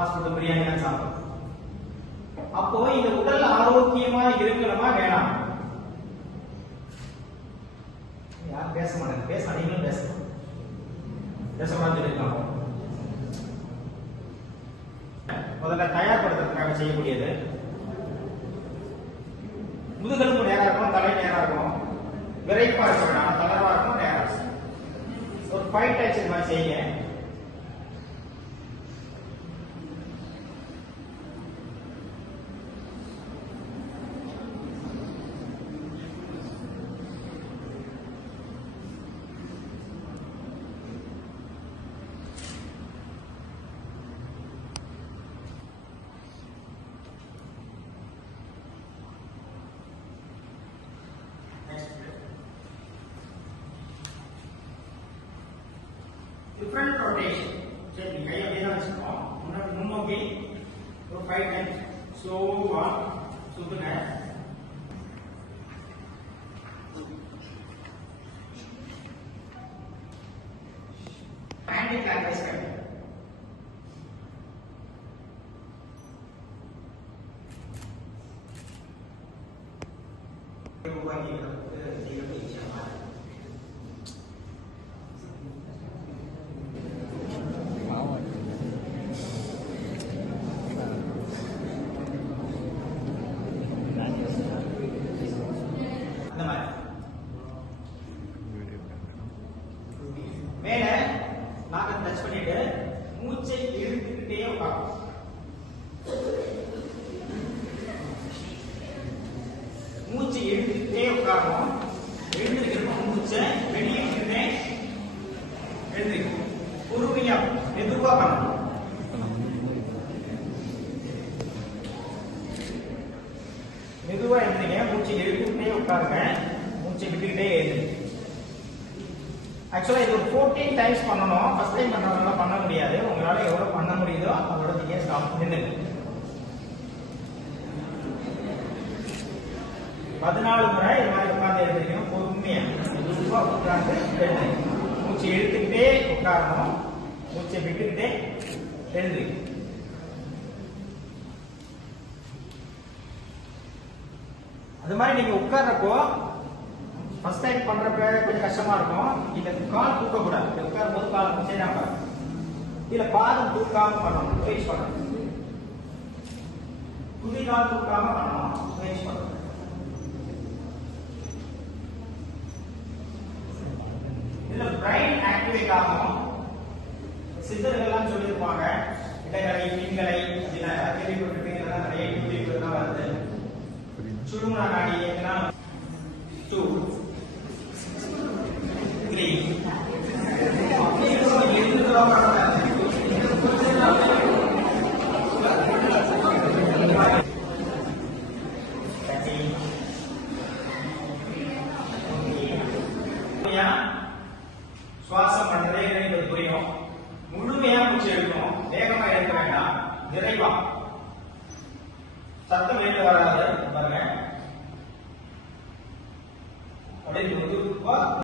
Fast food biryani தான் சாப்பிடும். அப்போ இந்த உடல் ஆரோக்கியமா இருக்கணுமா வேணாம்? யாரும் பேச மாட்டாங்க. பேச நீங்களும் பேசணும். பேச மாதிரி இருக்கலாம். முதல்ல தயார்படுத்துறதுக்காக செய்யக்கூடியது முதுகெலும்பு நேரா இருக்கும், தலை நேரா இருக்கும், விரைப்பா இருக்க வேண்டாம், தளர்வா இருக்கும், நேரா இருக்கும். ஒரு 5 டைப்ஸ் இது மாதிரி செய்யுங்க. Different rotation. சரி, கை அப்படியே தான் வச்சுக்கணும். முன்னோக்கி ஒரு 5 டைம்ஸ் ஸ்லோவா சுத்துங்க. ஹேண்ட் கிளாக்வைஸ் பண்ணுங்க. மேல நாக்க டச் பண்ணிட்டு மூச்சை இழுத்துக்கிட்டே உட்காரும். மூச்சை இழுத்துக்கிட்டே உட்காரணும். எழுந்திருக்கணும். மூச்சை வெளியிட்டு எழுந்திருக்கணும். பொறுமையா மெதுவா பண்ணணும். மெதுவா எழுந்திருங்க. மூச்சை இழுத்துக்கிட்டே உட்காருங்க. மூச்சை விட்டுக்கிட்டே எழுந்திருங்க. ஆக்சுவலா இது ஒரு 14 டைம்ஸ் பண்ணணும். ஃபர்ஸ்ட் டைம் பண்றவங்களால பண்ண முடியாது. உங்களால எவ்வளவு பண்ண முடியுதோ அதோட நீங்க ஸ்டாப் நின்னுங்க. 14 முறை இது மாதிரி உட்கார்ந்து எழுந்திருக்கணும். பொறுமையா மெதுவா உட்கார்ந்து எழுந்திருக்கணும். மூச்சை இழுத்துக்கிட்டே உட்காரணும். மூச்சை விட்டுக்கிட்டே எழுந்திருக்கணும். அது மாதிரி நீங்க உட்கார்றப்போ ஃபர்ஸ்ட் டைம் பண்றப்ப கொஞ்சம் கஷ்டமா இருக்கும். இந்த கால் தூக்க கூடாது. உட்காரும் போது கால் முடிச்சே உட்காரு. இல்ல பாதம் தூக்காம பண்ணணும். முயற்சி பண்ணணும். குதி கால் தூக்காம பண்ணணும். முயற்சி பண்ணணும். இதுல பிரைன் ஆக்டிவேட் ஆகும். சித்தர்கள்லாம் சொல்லியிருப்பாங்க இடங்களை பின்களை அப்படின்னா கேள்விப்பட்டிருப்பீங்க. நிறைய யூடியூப்ல தான் வருது. சுழுமுனா நாடி 2 3 சுவாசம் பண்றதே எனக்கு புரியும். முழுமையா மூச்சு எடுக்கணும். வேகமா எடுக்க வேண்டாம். நிறைவா சத்தம் வெளில வராது. பாருங்க அப்படியே